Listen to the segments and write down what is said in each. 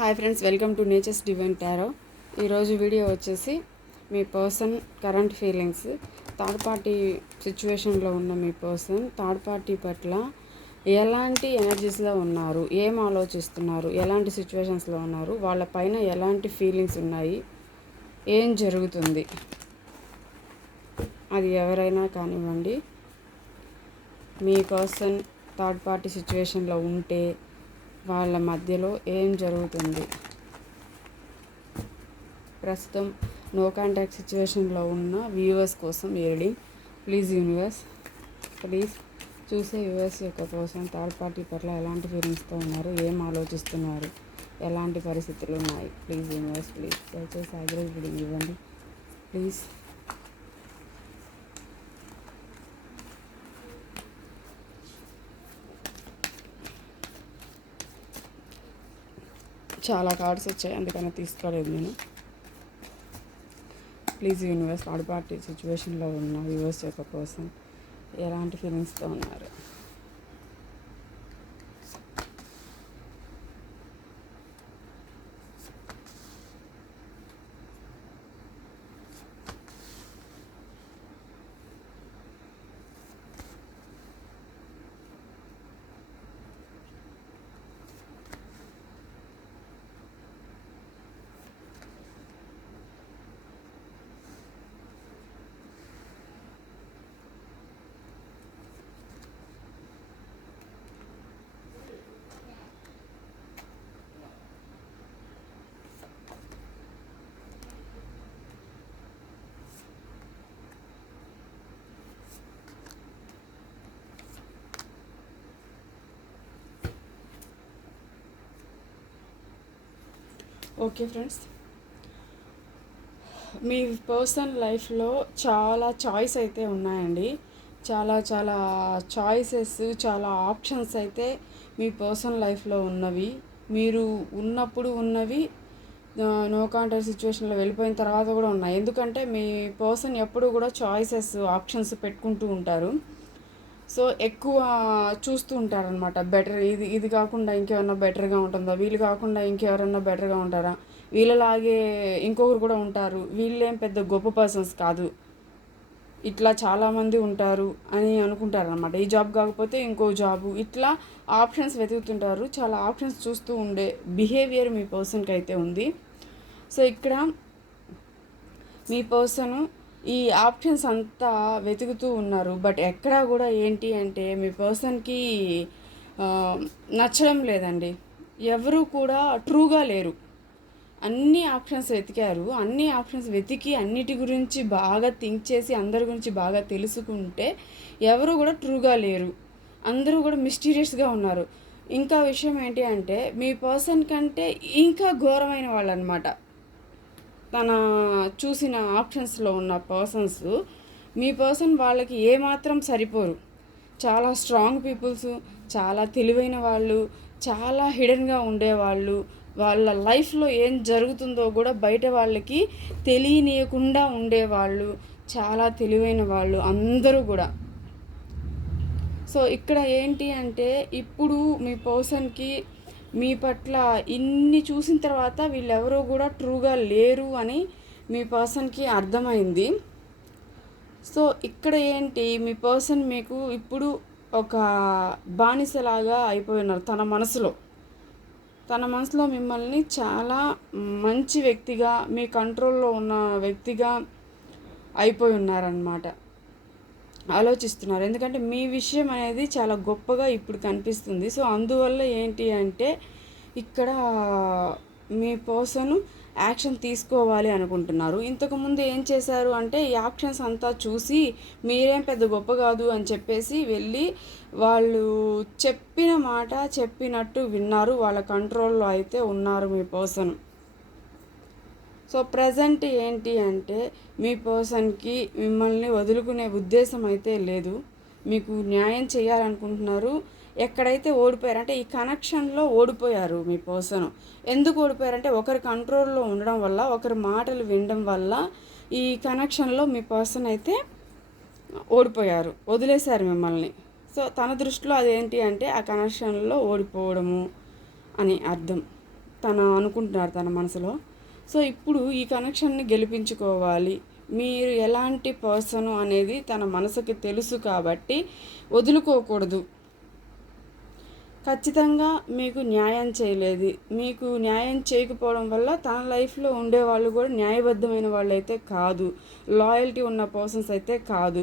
Hi friends, welcome to nature's divine tarot. ఈరోజు video వచ్చేసి మీ person current feelings, third party సిచ్యువేషన్లో ఉన్న మీ పర్సన్ థర్డ్ పార్టీ పట్ల ఎలాంటి ఎనర్జీస్లో ఉన్నారు, ఏం ఆలోచిస్తున్నారు, ఎలాంటి సిచ్యువేషన్స్లో ఉన్నారు, వాళ్ళ పైన ఎలాంటి ఫీలింగ్స్ ఉన్నాయి, ఏం జరుగుతుంది, అది ఎవరైనా కానివ్వండి. మీ పర్సన్ థర్డ్ పార్టీ సిచ్యువేషన్లో ఉంటే వాళ్ళ మధ్యలో ఏం జరుగుతుంది. ప్రస్తుతం నో కాంటాక్ట్ సిచ్యువేషన్లో ఉన్న వ్యూవర్స్ కోసం రీడింగ్. ప్లీజ్ యూనివర్స్, ప్లీజ్ చూసే వ్యూవర్స్ యొక్క కోసం థర్డ్ పార్టీ పట్ల ఎలాంటి ఫీలింగ్స్తో ఉన్నారు, ఏం ఆలోచిస్తున్నారు, ఎలాంటి పరిస్థితులు ఉన్నాయి. ప్లీజ్ యూనివర్స్, ప్లీజ్ దయచేసి యావరేజ్ రీడింగ్ ఇవ్వండి ప్లీజ్. చాలా కార్డ్స్ వచ్చాయి, అందుకని తీసుకోలేదు నేను. ప్లీజ్ యూనివర్స్, థర్డ్ పార్టీ సిచ్యువేషన్లో ఉన్న వ్యూవర్స్ యొక్క కోసం ఎలాంటి ఫీలింగ్స్తో ఉన్నారు. ఓకే ఫ్రెండ్స్, మీ పర్సనల్ లైఫ్లో చాలా చాయిస్ అయితే ఉన్నాయండి. చాలా చాలా చాయిసెస్, చాలా ఆప్షన్స్ అయితే మీ పర్సనల్ లైఫ్లో ఉన్నవి. మీరు ఉన్నప్పుడు ఉన్నవి, నో కాంటాక్ట్ సిచ్యువేషన్లో వెళ్ళిపోయిన తర్వాత కూడా ఉన్నాయి. ఎందుకంటే మీ పర్సన్ ఎప్పుడు కూడా చాయిసెస్, ఆప్షన్స్ పెట్టుకుంటూ ఉంటారు. సో ఎక్కువ చూస్తూ ఉంటారనమాట. బెటర్ ఇది కాకుండా ఇంకెవరన్నా బెటర్గా ఉంటుందా, వీళ్ళు కాకుండా ఇంకెవరన్నా బెటర్గా ఉంటారా, వీళ్ళలాగే ఇంకొకరు కూడా ఉంటారు, వీళ్ళేం పెద్ద గొప్ప పర్సన్స్ కాదు, ఇట్లా చాలామంది ఉంటారు అని అనుకుంటారనమాట. ఈ జాబ్ కాకపోతే ఇంకో జాబు, ఇట్లా ఆప్షన్స్ వెతుకుతుంటారు. చాలా ఆప్షన్స్ చూస్తూ ఉండే బిహేవియర్ మీ పర్సన్కి అయితే ఉంది. సో ఇక్కడ మీ పర్సను ఈ ఆప్షన్స్ అంతా వెతుకుతూ ఉన్నారు. బట్ ఎక్కడా కూడా ఏంటి అంటే మీ పర్సన్కి నచ్చడం లేదండి. ఎవరు కూడా ట్రూగా లేరు. అన్ని ఆప్షన్స్ వెతికారు. అన్ని ఆప్షన్స్ వెతికి అన్నిటి గురించి బాగా థింక్ చేసి అందరి గురించి బాగా తెలుసుకుంటే ఎవరు కూడా ట్రూగా లేరు. అందరూ కూడా మిస్టీరియస్గా ఉన్నారు. ఇంకా విషయం ఏంటి అంటే మీ పర్సన్ కంటే ఇంకా ఘోరమైన వాళ్ళు అనమాట. తన చూసిన ఆప్షన్స్లో ఉన్న పర్సన్స్, మీ పర్సన్ వాళ్ళకి ఏమాత్రం సరిపోరు. చాలా స్ట్రాంగ్ పీపుల్స్, చాలా తెలివైన వాళ్ళు, చాలా హిడెన్గా ఉండేవాళ్ళు, వాళ్ళ లైఫ్లో ఏం జరుగుతుందో కూడా బయట వాళ్ళకి తెలియనీయకుండా ఉండేవాళ్ళు, చాలా తెలివైన వాళ్ళు అందరూ కూడా. సో ఇక్కడ ఏంటి అంటే ఇప్పుడు మీ పర్సన్కి మీ పట్ల ఇన్ని చూసిన తర్వాత వీళ్ళెవరూ కూడా ట్రూగా లేరు అని మీ పర్సన్కి అర్థమైంది. సో ఇక్కడ ఏంటి, మీ పర్సన్ మీకు ఇప్పుడు ఒక బానిసలాగా అయిపోయి ఉన్నారు. తన మనసులో మిమ్మల్ని చాలా మంచి వ్యక్తిగా, మీ కంట్రోల్లో ఉన్న వ్యక్తిగా అయిపోయి ఉన్నారన్నమాట. ఆలోచిస్తున్నారు. ఎందుకంటే మీ విషయం అనేది చాలా గొప్పగా ఇప్పుడు కనిపిస్తుంది. సో అందువల్ల ఏంటి అంటే ఇక్కడ మీ పర్సన్ యాక్షన్ తీసుకోవాలి అనుకుంటున్నారు. ఇంతకుముందు ఏం చేశారు అంటే ఈ యాక్షన్స్ అంతా చూసి మీరేం పెద్ద గొప్ప కాదు అని చెప్పేసి వెళ్ళి వాళ్ళు చెప్పిన మాట చెప్పినట్టు విన్నారు. వాళ్ళ కంట్రోల్లో అయితే ఉన్నారు మీ పర్సన్. సో ప్రజెంట్ ఏంటి అంటే మీ పర్సన్కి మిమ్మల్ని వదులుకునే ఉద్దేశం అయితే లేదు. మీకు న్యాయం చేయాలనుకుంటున్నారు. ఎక్కడైతే ఓడిపోయారంటే ఈ కనెక్షన్లో ఓడిపోయారు మీ పర్సన్. ఎందుకు ఓడిపోయారంటే ఒకరి కంట్రోల్లో ఉండడం వల్ల, ఒకరి మాటలు వినడం వల్ల ఈ కనెక్షన్లో మీ పర్సన్ అయితే ఓడిపోయారు, వదిలేశారు మిమ్మల్ని. సో తన దృష్టిలో అదేంటి అంటే ఆ కనెక్షన్లో ఓడిపోవడము అని అర్థం. అనుకుంటున్నారు తన మనసులో. సో ఇప్పుడు ఈ కనెక్షన్ని గెలిపించుకోవాలి, మీరు ఎలాంటి పర్సన్ అనేది తన మనసుకి తెలుసు కాబట్టి వదులుకోకూడదు. ఖచ్చితంగా మీకు న్యాయం చేయలేదు, మీకు న్యాయం చేయకపోవడం వల్ల తన లైఫ్లో ఉండేవాళ్ళు కూడా న్యాయబద్ధమైన వాళ్ళు అయితే కాదు, లాయల్టీ ఉన్న పర్సన్స్ అయితే కాదు.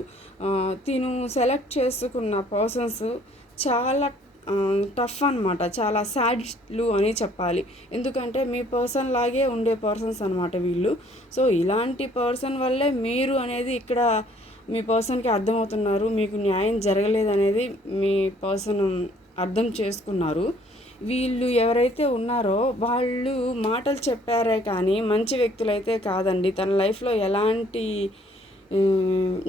తిను సెలెక్ట్ చేసుకున్న పర్సన్స్ చాలా టఫ్ అనమాట, చాలా సాడిస్టులు అని చెప్పాలి. ఎందుకంటే మీ పర్సన్ లాగే ఉండే పర్సన్స్ అనమాట వీళ్ళు. సో ఇలాంటి పర్సన్ వల్లే మీరు అనేది ఇక్కడ మీ పర్సన్కి అర్థమవుతున్నారు, మీకు న్యాయం జరగలేదు అనేది మీ పర్సన్ అర్థం చేసుకున్నారు. వీళ్ళు ఎవరైతే ఉన్నారో వాళ్ళు మాటలు చెప్పారే కానీ మంచి వ్యక్తులైతే కాదండి. తన లైఫ్లో ఎలాంటి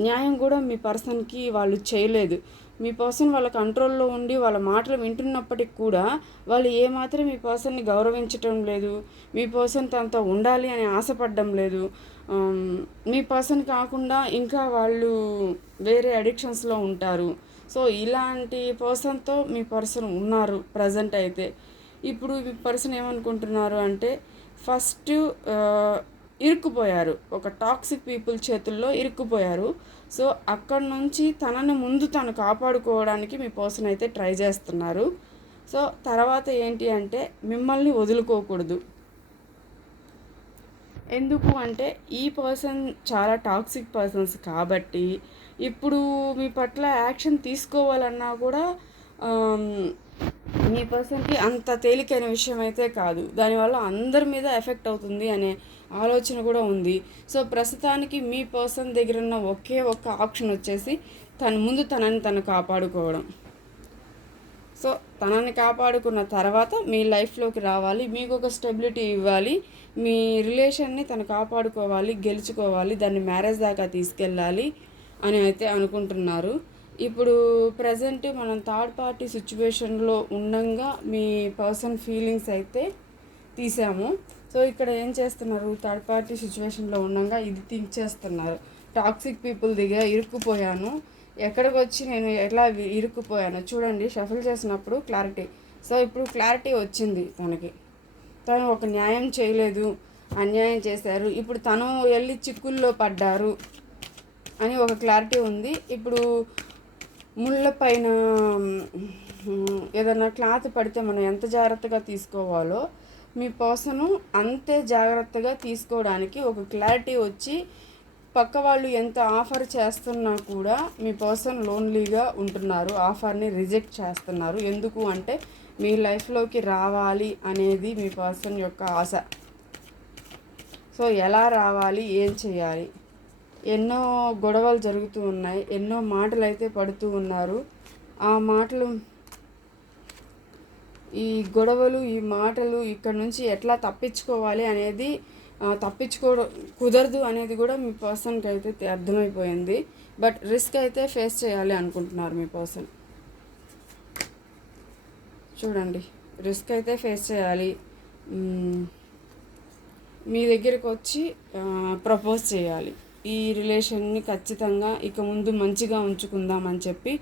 న్యాయం కూడా మీ పర్సన్కి వాళ్ళు చేయలేదు. మీ పర్సన్ వాళ్ళ కంట్రోల్లో ఉండి వాళ్ళ మాటలు వింటున్నప్పటికి కూడా వాళ్ళు ఏమాత్రం మీ పర్సన్ని గౌరవించటం లేదు, మీ పర్సన్ తనతో ఉండాలి అని ఆశపడడం లేదు. మీ పర్సన్ కాకుండా ఇంకా వాళ్ళు వేరే అడిక్షన్స్లో ఉంటారు. సో ఇలాంటి పర్సన్తో మీ పర్సన్ ఉన్నారు ప్రజెంట్ అయితే. ఇప్పుడు మీ పర్సన్ ఏమనుకుంటున్నారు అంటే ఫస్ట్ ఇరుక్కుపోయారు, ఒక టాక్సిక్ పీపుల్ చేతుల్లో ఇరుక్కుపోయారు. సో అక్కడ నుంచి తనని ముందు తను కాపాడుకోవడానికి మీ పర్సన్ అయితే ట్రై చేస్తున్నారు. సో తర్వాత ఏంటి అంటే మిమ్మల్ని వదులుకోకూడదు. ఎందుకు అంటే ఈ పర్సన్ చాలా టాక్సిక్ పర్సన్స్ కాబట్టి ఇప్పుడు మీ పట్ల యాక్షన్ తీసుకోవాలన్నా కూడా మీ పర్సన్కి అంత తేలికైన విషయం అయితే కాదు, దానివల్ల అందరి మీద ఎఫెక్ట్ అవుతుంది అనే ఆలోచన కూడా ఉంది. సో ప్రస్తుతానికి మీ పర్సన్ దగ్గర ఉన్న ఒకే ఒక్క ఆప్షన్ వచ్చేసి తనని తను కాపాడుకోవడం. సో తనని కాపాడుకున్న తర్వాత మీ లైఫ్లోకి రావాలి, మీకు ఒక స్టెబిలిటీ ఇవ్వాలి, మీ రిలేషన్ని తను కాపాడుకోవాలి, గెలుచుకోవాలి, దాన్ని మ్యారేజ్ దాకా తీసుకెళ్ళాలి అని అయితే అనుకుంటున్నారు. ఇప్పుడు ప్రజెంట్ మనం థర్డ్ పార్టీ సిచ్యువేషన్లో ఉండగా మీ పర్సన్ ఫీలింగ్స్ అయితే తీసాము. సో ఇక్కడ ఏం చేస్తున్నారు, థర్డ్ పార్టీ సిచ్యువేషన్లో ఉండగా ఇది థింక్ చేస్తున్నారు, టాక్సిక్ పీపుల్ దగ్గర ఇరుక్కుపోయాను, ఎక్కడికి వచ్చి నేను ఎట్లా ఇరుక్కుపోయాను చూడండి. షఫల్ చేసినప్పుడు క్లారిటీ. సో ఇప్పుడు క్లారిటీ వచ్చింది తనకి, తను ఒక న్యాయం చేయలేదు, అన్యాయం చేశారు, ఇప్పుడు తను వెళ్ళి చిక్కుల్లో పడ్డారు అని ఒక క్లారిటీ ఉంది. ఇప్పుడు ముళ్ళ పైన ఏదైనా క్లాత్ పడితే మనం ఎంత జాగ్రత్తగా తీసుకోవాలో మీ పర్సను అంతే జాగ్రత్తగా తీసుకోవడానికి ఒక క్లారిటీ వచ్చి పక్క వాళ్ళు ఎంత ఆఫర్ చేస్తున్నా కూడా మీ పర్సన్ లోన్లీగా ఉంటున్నారు, ఆఫర్ని రిజెక్ట్ చేస్తున్నారు. ఎందుకు అంటే మీ లైఫ్లోకి రావాలి అనేది మీ పర్సన్ యొక్క ఆశ. సో ఎలా రావాలి, ఏం చేయాలి, ఎన్నో గొడవలు జరుగుతూ ఉన్నాయి, ఎన్నో మాటలు అయితే పడుతూ ఉన్నారు. ఆ మాటలు, ఈ గొడవలు, ఈ మాటలు ఇక్కడ నుంచి ఎట్లా తప్పించుకోవాలి అనేది, తప్పించుకోవడం కుదరదు అనేది కూడా మీ పర్సన్కి అయితే అర్థమైపోయింది. బట్ రిస్క్ అయితే ఫేస్ చేయాలి అనుకుంటున్నారు మీ పర్సన్. చూడండి, రిస్క్ అయితే ఫేస్ చేయాలి, మీ దగ్గరికి వచ్చి ప్రపోజ్ చేయాలి, ఈ రిలేషన్ని ఖచ్చితంగా ఇక ముందు మంచిగా ఉంచుకుందామని చెప్పి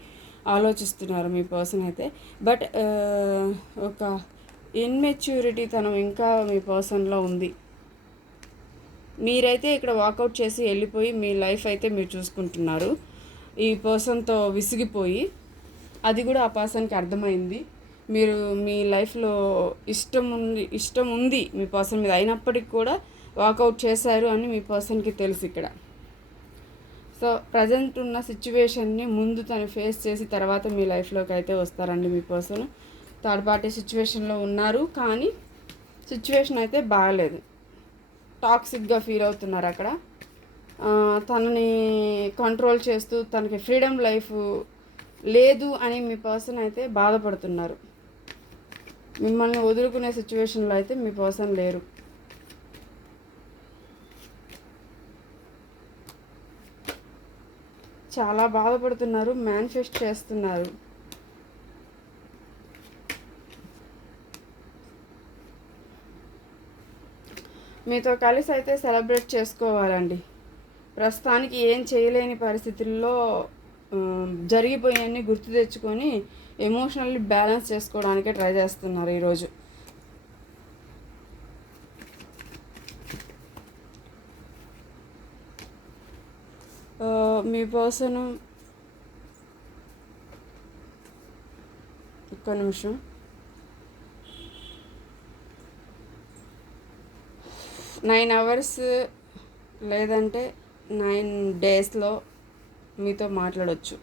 ఆలోచిస్తున్నారు మీ పర్సన్ అయితే. బట్ ఒక ఇన్మెచ్యూరిటీ తనం ఇంకా మీ పర్సన్లో ఉంది. మీరైతే ఇక్కడ వాకౌట్ చేసి వెళ్ళిపోయి మీ లైఫ్ అయితే మీరు చూసుకుంటున్నారు, ఈ పర్సన్తో విసిగిపోయి. అది కూడా ఆ పర్సన్కి అర్థమైంది. మీరు మీ లైఫ్లో ఇష్టం ఉంది మీ పర్సన్ మీద, అయినప్పటికీ కూడా వాకౌట్ చేశారు అని మీ పర్సన్కి తెలుసు ఇక్కడ. సో ప్రజెంట్ ఉన్న సిచ్యువేషన్ని ముందు తను ఫేస్ చేసి తర్వాత మీ లైఫ్లోకి అయితే వస్తారండి మీ పర్సన్. థర్డ్ పార్టీ సిచ్యువేషన్లో ఉన్నారు కానీ సిచ్యువేషన్ అయితే బాగలేదు, టాక్సిక్గా ఫీల్ అవుతున్నారు అక్కడ. తనని కంట్రోల్ చేస్తూ తనకి ఫ్రీడమ్ లైఫ్ లేదు అని మీ పర్సన్ అయితే బాధపడుతున్నారు. మిమ్మల్ని వదులుకునే సిచ్యువేషన్లో అయితే మీ పర్సన్ లేరు. చాలా బాధపడుతున్నారు, మేనిఫెస్ట్ చేస్తున్నారు. మీతో కలిసి అయితే సెలబ్రేట్ చేసుకోవాలండి. ప్రస్తుతానికి ఏం చేయలేని పరిస్థితుల్లో జరిగిపోయాన్ని గుర్తు తెచ్చుకొని ఎమోషనల్లీ బ్యాలెన్స్ చేసుకోవడానికే ట్రై చేస్తున్నారు ఈరోజు. మీ పర్సన్ ఒక్క నిమిషం, 9 hours లేదంటే 9 daysలో మీతో మాట్లాడవచ్చు.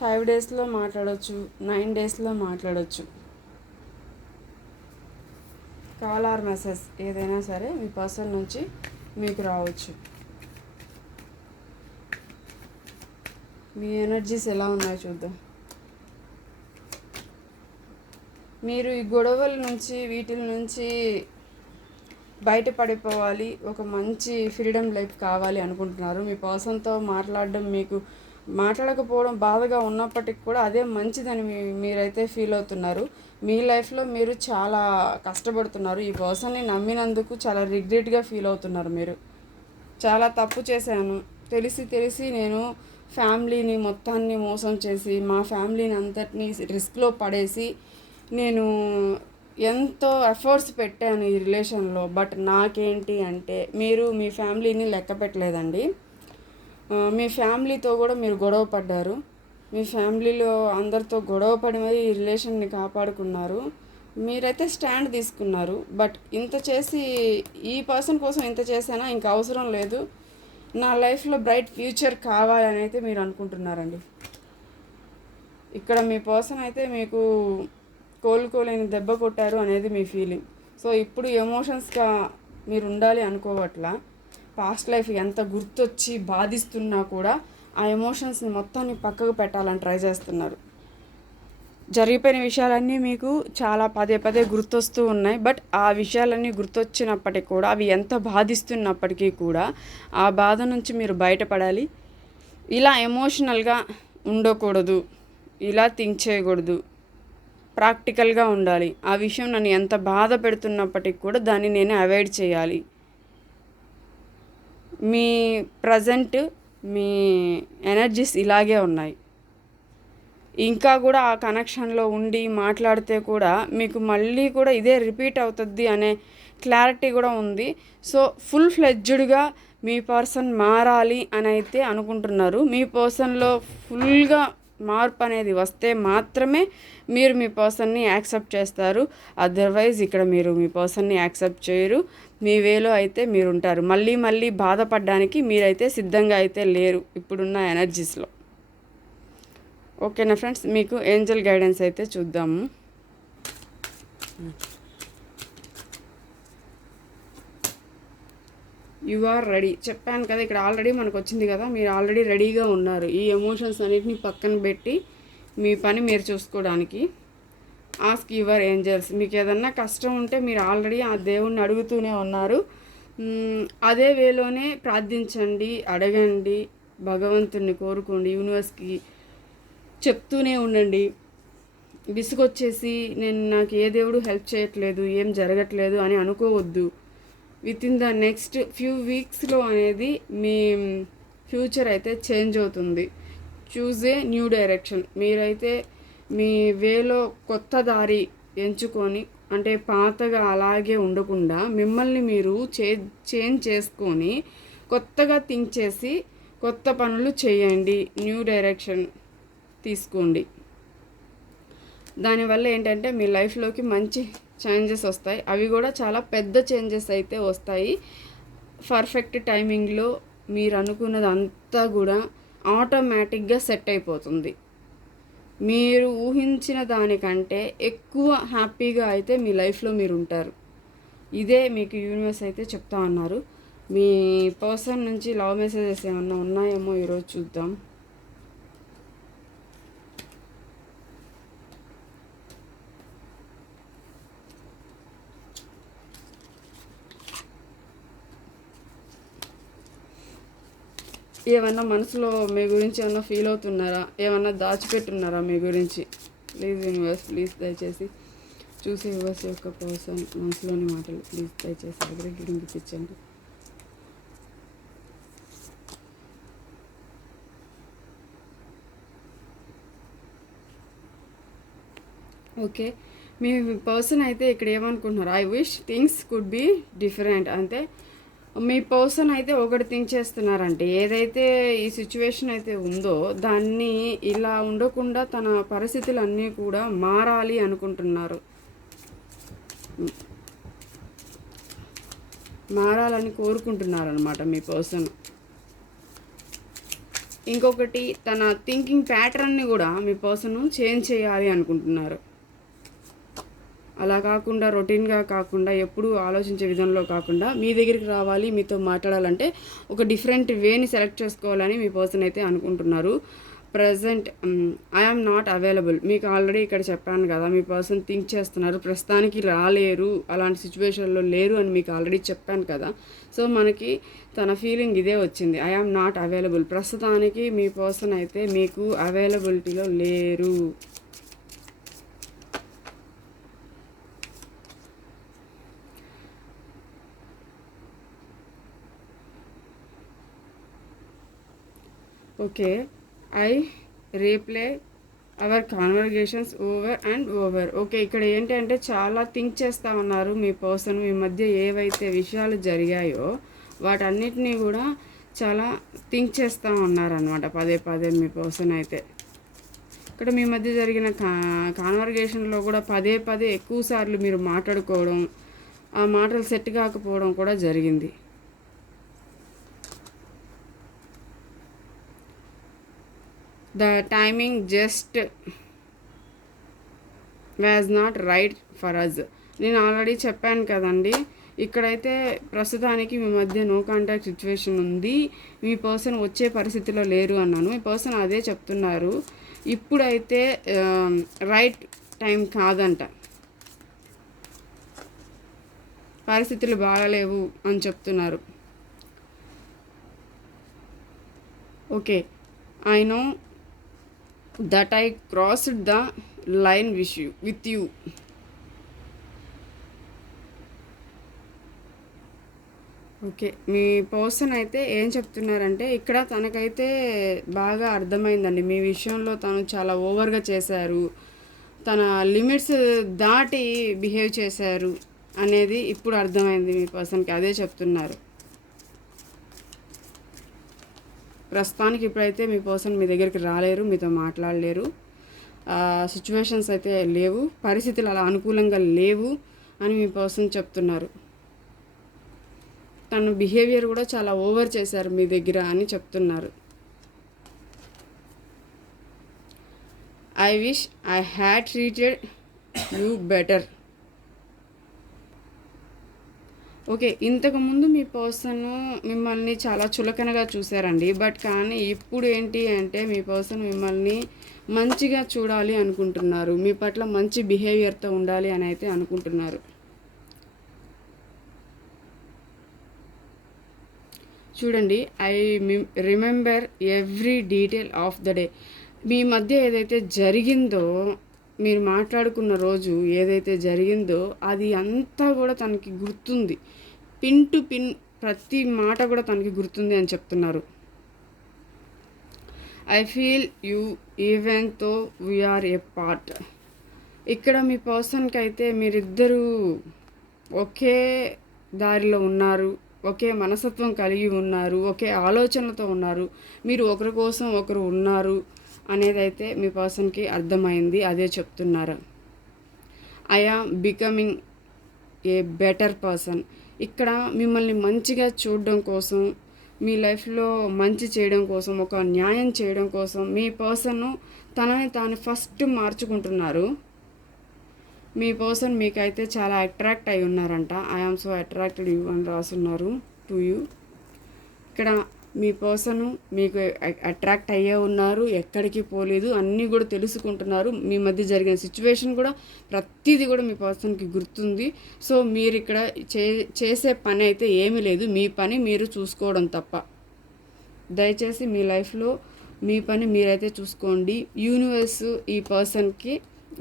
5 daysలో మాట్లాడవచ్చు, 9 daysలో మాట్లాడవచ్చు. కాల్ ఆర్ మెసేజ్ ఏదైనా సరే మీ పర్సన్ నుంచి మీకు రావచ్చు. మీ ఎనర్జీస్ ఎలా ఉన్నాయో చూద్దాం. మీరు ఈ గొడవల నుంచి వీటి నుంచి బయటపడిపోవాలి, ఒక మంచి ఫ్రీడమ్ లైఫ్ కావాలి అనుకుంటున్నారు. మీ పర్సన్తో మాట్లాడడం మీకు మాట్లాడకపోవడం బాధగా ఉన్నప్పటికీ కూడా అదే మంచిదని మీరైతే ఫీల్ అవుతున్నారు. మీ లైఫ్లో మీరు చాలా కష్టపడుతున్నారు. ఈ పర్సన్ని నమ్మినందుకు చాలా రిగ్రెట్గా ఫీల్ అవుతున్నారు. మీరు చాలా తప్పు చేశాను, తెలిసి నేను ఫ్యామిలీని మొత్తాన్ని మోసం చేసి మా ఫ్యామిలీని అంతటినీ రిస్క్లో పడేసి నేను ఎంతో ఎఫర్ట్స్ పెట్టాను ఈ రిలేషన్లో. బట్ నాకేంటి అంటే మీరు మీ ఫ్యామిలీని లెక్క పెట్టలేదండి. మీ ఫ్యామిలీతో కూడా మీరు గొడవ పడ్డారు. మీ ఫ్యామిలీలో అందరితో గొడవ పడి మరి ఈ రిలేషన్ని కాపాడుకున్నారు. మీరైతే స్టాండ్ తీసుకున్నారు. బట్ ఇంత చేసి ఈ పర్సన్ కోసం ఇంత చేశానా, ఇంకా అవసరం లేదు, నా లైఫ్లో బ్రైట్ ఫ్యూచర్ కావాలని అయితే మీరు అనుకుంటున్నారండి. ఇక్కడ మీ పర్సన్ అయితే మీకు కోలుకోలేని దెబ్బ కొట్టారు అనేది మీ ఫీలింగ్. సో ఇప్పుడు ఎమోషన్స్గా మీరు ఉండాలి అనుకోవట్లా. పాస్ట్ లైఫ్ ఎంత గుర్తొచ్చి బాధిస్తున్నా కూడా ఆ ఎమోషన్స్ని మొత్తాన్ని పక్కకు పెట్టాలని ట్రై చేస్తున్నారు. జరిగిపోయిన విషయాలన్నీ మీకు చాలా పదే గుర్తొస్తూ ఉన్నాయి. బట్ ఆ విషయాలన్నీ గుర్తొచ్చినప్పటికీ కూడా అవి ఎంత బాధిస్తున్నప్పటికీ కూడా ఆ బాధ నుంచి మీరు బయటపడాలి. ఇలా ఎమోషనల్గా ఉండకూడదు, ఇలా థింక్ చేయకూడదు, ప్రాక్టికల్గా ఉండాలి. ఆ విషయం నన్ను ఎంత బాధ పెడుతున్నప్పటికీ కూడా దాన్ని నేను అవాయిడ్ చేయాలి. మీ ప్రజెంట్ మీ ఎనర్జీస్ ఇలాగే ఉన్నాయి. ఇంకా కూడా ఆ కనెక్షన్లో ఉండి మాట్లాడితే కూడా మీకు మళ్ళీ కూడా ఇదే రిపీట్ అవుతుంది అనే క్లారిటీ కూడా ఉంది. సో ఫుల్ ఫ్లెడ్జ్డ్గా మీ పర్సన్ మారాలి అని అయితే అనుకుంటున్నారు. మీ పర్సన్లో ఫుల్గా మార్పు అనేది వస్తే మాత్రమే మీరు మీ పర్సన్ని యాక్సెప్ట్ చేస్తారు. అదర్వైజ్ ఇక్కడ మీరు మీ పర్సన్ని యాక్సెప్ట్ చేయరు. మీ వేలో అయితే మీరు ఉంటారు. మళ్ళీ బాధపడడానికి మీరైతే సిద్ధంగా అయితే లేరు ఇప్పుడున్న ఎనర్జీస్లో. ఓకేనా ఫ్రెండ్స్, మీకు ఏంజల్ గైడెన్స్ అయితే చూద్దాము. యు ఆర్ రెడీ చెప్పాను కదా, ఇక్కడ ఆల్రెడీ మనకు వచ్చింది కదా, మీరు ఆల్రెడీ రెడీగా ఉన్నారు ఈ ఎమోషన్స్ అన్నిటిని పక్కన పెట్టి మీ పని మీరు చూసుకోవడానికి. Ask your angels. మీకు ఏదన్నా కష్టం ఉంటే మీరు ఆల్రెడీ ఆ దేవుణ్ణి అడుగుతూనే ఉన్నారు. అదే వేలోనే ప్రార్థించండి, అడగండి, భగవంతుడిని కోరుకోండి, యూనివర్స్కి చెప్తూనే ఉండండి. విసుగొచ్చేసి నాకు ఏ దేవుడు హెల్ప్ చేయట్లేదు, ఏం జరగట్లేదు అని అనుకోవద్దు. వితిన్ ద నెక్స్ట్ ఫ్యూ వీక్స్లో అనేది మీ ఫ్యూచర్ అయితే చేంజ్ అవుతుంది. Choose a new direction. మీరైతే మీ వేలో కొత్త దారి ఎంచుకొని, అంటే పాతగా అలాగే ఉండకుండా మిమ్మల్ని మీరు చేంజ్ చేసుకొని కొత్తగా థింక్ చేసి కొత్త పనులు చేయండి, న్యూ డైరెక్షన్ తీసుకోండి. దానివల్ల ఏంటంటే మీ లైఫ్లోకి మంచి చేంజెస్ వస్తాయి. అవి కూడా చాలా పెద్ద చేంజెస్ అయితే వస్తాయి. పర్ఫెక్ట్ టైమింగ్లో మీరు అనుకున్నది అంతా కూడా ఆటోమేటిక్గా సెట్ అయిపోతుంది. మీరు ఊహించిన దానికంటే ఎక్కువ హ్యాపీగా అయితే మీ లైఫ్లో మీరు ఉంటారు. ఇదే మీకు యూనివర్స్ అయితే చెప్తా ఉన్నారు. మీ పర్సన్ నుంచి లవ్ మెసేజెస్ ఏమన్నా ఉన్నాయేమో ఈరోజు చూద్దాం. ఏమన్నా మనసులో మీ గురించి ఏమన్నా ఫీల్ అవుతున్నారా, ఏమన్నా దాచిపెట్టున్నారా మీ గురించి? ప్లీజ్ యూనివర్స్, ప్లీజ్ దయచేసి చూసి యూనివర్స్ యొక్క పర్సన్ మనసులోని మాటలు ప్లీజ్ దయచేసి దగ్గర రీడింగ్ ఇప్పించండి. ఓకే, మీ పర్సన్ అయితే ఇక్కడ ఏమనుకుంటున్నారు, I wish things could be different. అంటే మీ పర్సన్ అయితే ఒకటి థింక్ చేస్తున్నారంటే ఏదైతే ఈ సిచ్యువేషన్ అయితే ఉందో దాన్ని ఇలా ఉండకుండా తన పరిస్థితులు అన్నీ కూడా మారాలి అనుకుంటున్నారు, మారాలని కోరుకుంటున్నారు అనమాట మీ పర్సన్. ఇంకొకటి తన థింకింగ్ ప్యాటర్న్ని కూడా మీ పర్సన్ చేంజ్ చేయాలి అనుకుంటున్నారు. అలా కాకుండా రొటీన్గా కాకుండా ఎప్పుడూ ఆలోచించే విధంలో కాకుండా మీ దగ్గరికి రావాలి, మీతో మాట్లాడాలంటే ఒక డిఫరెంట్ వేని సెలెక్ట్ చేసుకోవాలని మీ పర్సన్ అయితే అనుకుంటున్నారు. ప్రజెంట్ ఐఆమ్ నాట్ అవైలబుల్, మీకు ఆల్రెడీ ఇక్కడ చెప్పాను కదా, మీ పర్సన్ థింక్ చేస్తున్నారు, ప్రస్తుతానికి రాలేరు, అలాంటి సిచ్యువేషన్లో లేరు అని మీకు ఆల్రెడీ చెప్పాను కదా. సో మనకి తన ఫీలింగ్ ఇదే వచ్చింది, ఐఆమ్ నాట్ అవైలబుల్. ప్రస్తుతానికి మీ పర్సన్ అయితే మీకు అవైలబిలిటీలో లేరు. Okay, I replay our conversations over and over. Okay, ఇక్కడ ఏంటంటే చాలా థింక్ చేస్తూ ఉన్నారు మీ పర్సన్. మీ మధ్య ఏవైతే విషయాలు జరిగాయో వాటన్నిటినీ కూడా చాలా థింక్ చేస్తూ ఉన్నారనమాట పదే పదే మీ పర్సన్ అయితే. ఇక్కడ మీ మధ్య జరిగిన కాన్వర్జేషన్లో కూడా పదే పదే ఎక్కువ సార్లు మీరు మాట్లాడుకోవడం, ఆ మాటలు సెట్ కాకపోవడం కూడా జరిగింది. The timing just was not right for us. నేను ఆల్రెడీ చెప్పాను కదండి, ఇక్కడైతే ప్రస్తుతానికి మీ మధ్య నో కాంటాక్ట్ సిచ్యువేషన్ ఉంది, మీ పర్సన్ వచ్చే పరిస్థితిలో లేరు అన్నాను. మీ పర్సన్ అదే చెప్తున్నారు, ఇప్పుడైతే రైట్ టైం కాదంట, పరిస్థితులు బాగలేవు అని చెప్తున్నారు. Okay, I know that I crossed the line with you. Okay, me person అయితే ఏం చెప్తున్నారంటే ఇక్కడ తనకైతే బాగా అర్థమైందండి, మీ విషయంలో తను చాలా ఓవర్గా చేశారు, తన లిమిట్స్ దాటి బిహేవ్ చేశారు అనేది ఇప్పుడు అర్థమైంది మీ పర్సన్కి. అదే చెప్తున్నారు. ప్రస్తుతానికి ఇప్పుడైతే మీ పర్సన్ మీ దగ్గరికి రాలేరు, మీతో మాట్లాడలేరు, సిచ్యువేషన్స్ అయితే లేవు, పరిస్థితులు అలా అనుకూలంగా లేవు అని మీ పర్సన్ చెప్తున్నారు. తన బిహేవియర్ కూడా చాలా ఓవర్ చేశారు మీ దగ్గర అని చెప్తున్నారు. I wish I had treated you better. Okay, ఇంతకుముందు మీ పర్సన్ మిమ్మల్ని చాలా చులకనగా చూశారండి, బట్ కానీ ఇప్పుడు ఏంటి అంటే మీ పర్సన్ మిమ్మల్ని మంచిగా చూడాలి అనుకుంటున్నారు, మీ పట్ల మంచి బిహేవియర్తో ఉండాలి అని అయితే అనుకుంటున్నారు. చూడండి, I remember every detail of the day. మీ మధ్య ఏదైతే జరిగిందో, మీరు మాట్లాడుకున్న రోజు ఏదైతే జరిగిందో అది అంతా కూడా తనకి గుర్తుంది, పిన్ టు పిన్ ప్రతి మాట కూడా తనకి గుర్తుంది అని చెప్తున్నారు. ఐ ఫీల్ యూ ఈవెన్ తో వీఆర్ ఏ పార్ట్. ఇక్కడ మీ పర్సన్కి అయితే మీరిద్దరూ ఒకే దారిలో ఉన్నారు, ఒకే మనస్తత్వం కలిగి ఉన్నారు, ఒకే ఆలోచనలతో ఉన్నారు, మీరు ఒకరి కోసం ఒకరు ఉన్నారు అనేది అయితే మీ పర్సన్కి అర్థమైంది. అదే చెప్తున్నారు. I am becoming a better person. ఇక్కడ మిమ్మల్ని మంచిగా చూడడం కోసం, మీ లైఫ్లో మంచి చేయడం కోసం, ఒక న్యాయం చేయడం కోసం మీ పర్సన్ తనని తాను ఫస్ట్ మార్చుకుంటున్నారు. మీ పర్సన్ మీకైతే చాలా అట్రాక్ట్ అయి ఉన్నారంట. I am so attracted you అని రాసున్నారు టు యూ. ఇక్కడ మీ పర్సన్ మీకు అట్రాక్ట్ అయ్యే ఉన్నారు, ఎక్కడికి పోలేదు, అన్నీ కూడా తెలుసుకుంటున్నారు. మీ మధ్య జరిగిన సిచ్యువేషన్ కూడా ప్రతిదీ కూడా మీ పర్సన్కి గుర్తుంది. సో మీరు ఇక్కడ చేసే పని అయితే ఏమీ లేదు, మీ పని మీరు చూసుకోవడం తప్ప. దయచేసి మీ లైఫ్లో మీ పని మీరైతే చూసుకోండి. యూనివర్స్ ఈ పర్సన్కి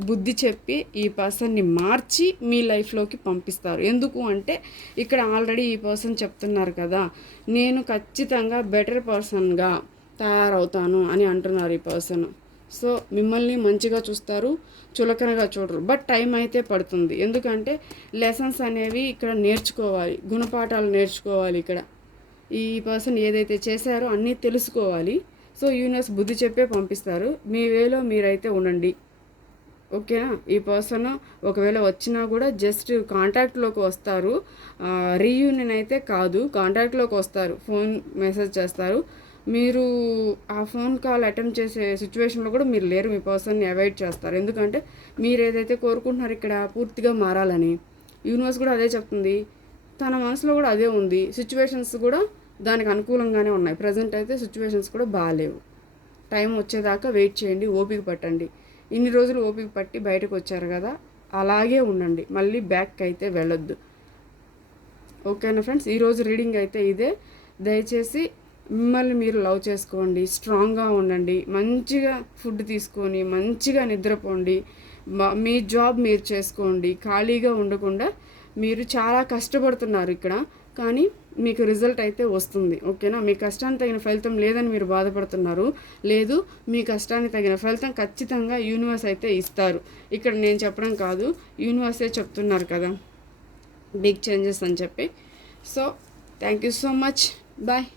బుద్ధి చెప్పి ఈ పర్సన్ని మార్చి మీ లైఫ్లోకి పంపిస్తారు. ఎందుకు అంటే ఇక్కడ ఆల్రెడీ ఈ పర్సన్ చెప్తున్నారు కదా, నేను ఖచ్చితంగా బెటర్ పర్సన్గా తయారవుతాను అని అంటున్నారు ఈ పర్సన్. సో మిమ్మల్ని మంచిగా చూస్తారు, చులకనగా చూడరు. బట్ టైం అయితే పడుతుంది. ఎందుకంటే లెసన్స్ అనేవి ఇక్కడ నేర్చుకోవాలి, గుణపాఠాలు నేర్చుకోవాలి. ఇక్కడ ఈ పర్సన్ ఏదైతే చేశారో అన్నీ తెలుసుకోవాలి. సో యూనివర్స్ బుద్ధి చెప్పే పంపిస్తారు. మీ వేలో మీరైతే ఉండండి, ఓకేనా. ఈ పర్సన్ ఒకవేళ వచ్చినా కూడా జస్ట్ కాంటాక్ట్లోకి వస్తారు, రీయూనియన్ అయితే కాదు. కాంటాక్ట్లోకి వస్తారు, ఫోన్ మెసేజ్ చేస్తారు. మీరు ఆ ఫోన్ కాల్ అటెంప్ట్ చేసే సిచ్యువేషన్లో కూడా మీరు లేరు. మీ పర్సన్ని అవాయిడ్ చేస్తారు. ఎందుకంటే మీరు ఏదైతే కోరుకుంటున్నారో ఇక్కడ పూర్తిగా మారాలని, యూనివర్స్ కూడా అదే చెప్తుంది. తన మనసులో కూడా అదే ఉంది. సిచ్యువేషన్స్ కూడా దానికి అనుకూలంగానే ఉన్నాయి. ప్రజెంట్ అయితే సిచ్యువేషన్స్ కూడా బాగాలేవు. టైం వచ్చేదాకా వెయిట్ చేయండి, ఓపిక పట్టండి. ఇన్ని రోజులు ఓపిక పట్టి బయటకు వచ్చారు కదా, అలాగే ఉండండి, మళ్ళీ బ్యాక్ అయితే వెళ్ళొద్దు, ఓకేనా ఫ్రెండ్స్. ఈరోజు రీడింగ్ అయితే ఇదే. దయచేసి మిమ్మల్ని మీరు లవ్ చేసుకోండి, స్ట్రాంగ్గా ఉండండి, మంచిగా ఫుడ్ తీసుకొని మంచిగా నిద్రపోండి, మీ జాబ్ మీరు చేసుకోండి. ఖాళీగా ఉండకుండా మీరు చాలా కష్టపడుతున్నారు ఇక్కడ, కానీ మీకు రిజల్ట్ అయితే వస్తుంది, ఓకేనా. మీ కష్టానికి తగిన ఫలితం లేదని మీరు బాధపడుతున్నారు, లేదు, మీ కష్టానికి తగిన ఫలితం ఖచ్చితంగా యూనివర్స్ అయితే ఇస్తారు. ఇక్కడ నేను చెప్పడం కాదు, యూనివర్సే చెప్తున్నారు కదా బిగ్ చేంజెస్ అని చెప్పి. So thank you so much, bye.